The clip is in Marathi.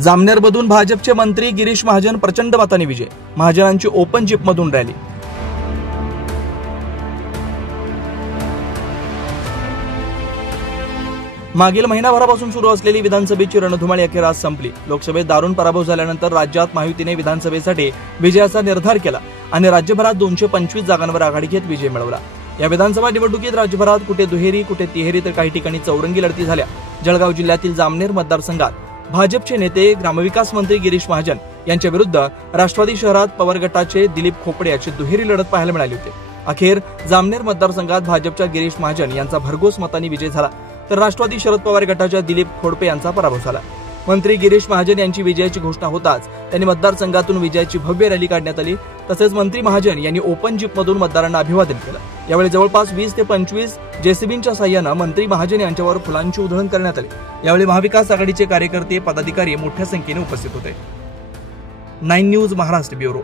जामनेरमधून भाजपचे मंत्री गिरीश महाजन प्रचंड मताने विजय, महाजनांची ओपन जीपमधून रॅली। मागील महिनाभरापासून सुरू असलेली विधानसभेची रणधुमाळी अखेर आज संपली। लोकसभेत दारुण पराभव झाल्यानंतर राज्यात महायुतीने विधानसभेसाठी विजयाचा निर्धार केला आणि राज्यभरात 225 जागांवर आघाडी घेत विजय मिळवला। या विधानसभा निवडणुकीत राज्यभरात कुठे दुहेरी, कुठे तिहेरी तर काही ठिकाणी चौरंगी लढती झाल्या। जळगाव जिल्ह्यातील जामनेर मतदारसंघात भाजपचे नेते ग्रामविकास मंत्री गिरीश महाजन यांच्या विरुद्ध राष्ट्रवादी शहरात पवार गटाचे दिलीप खोपडे याची दुहेरी लढत पाहायला मिळाली होती। अखेर जामनेर मतदारसंघात भाजपच्या गिरीश महाजन यांचा भरघोस मतांनी विजय झाला, तर राष्ट्रवादी शरद पवार गटाच्या दिलीप खोपडे यांचा पराभव झाला। मंत्री गिरीश महाजन यांची विजयाची घोषणा होताच त्यांनी मतदारसंघातून विजयाची भव्य रॅली काढण्यात आली। तसेच मंत्री महाजन यांनी ओपन जीपमधून मतदारांना अभिवादन केलं। यावेळी जवळपास 20 ते 25 जेसीबींच्या साह्यानं मंत्री महाजन यांच्यावर फुलांची उधळण करण्यात आली। यावेळी महाविकास आघाडीचे कार्यकर्ते, पदाधिकारी मोठ्या संख्येने उपस्थित होते। 9 न्यूज महाराष्ट्र ब्युरो।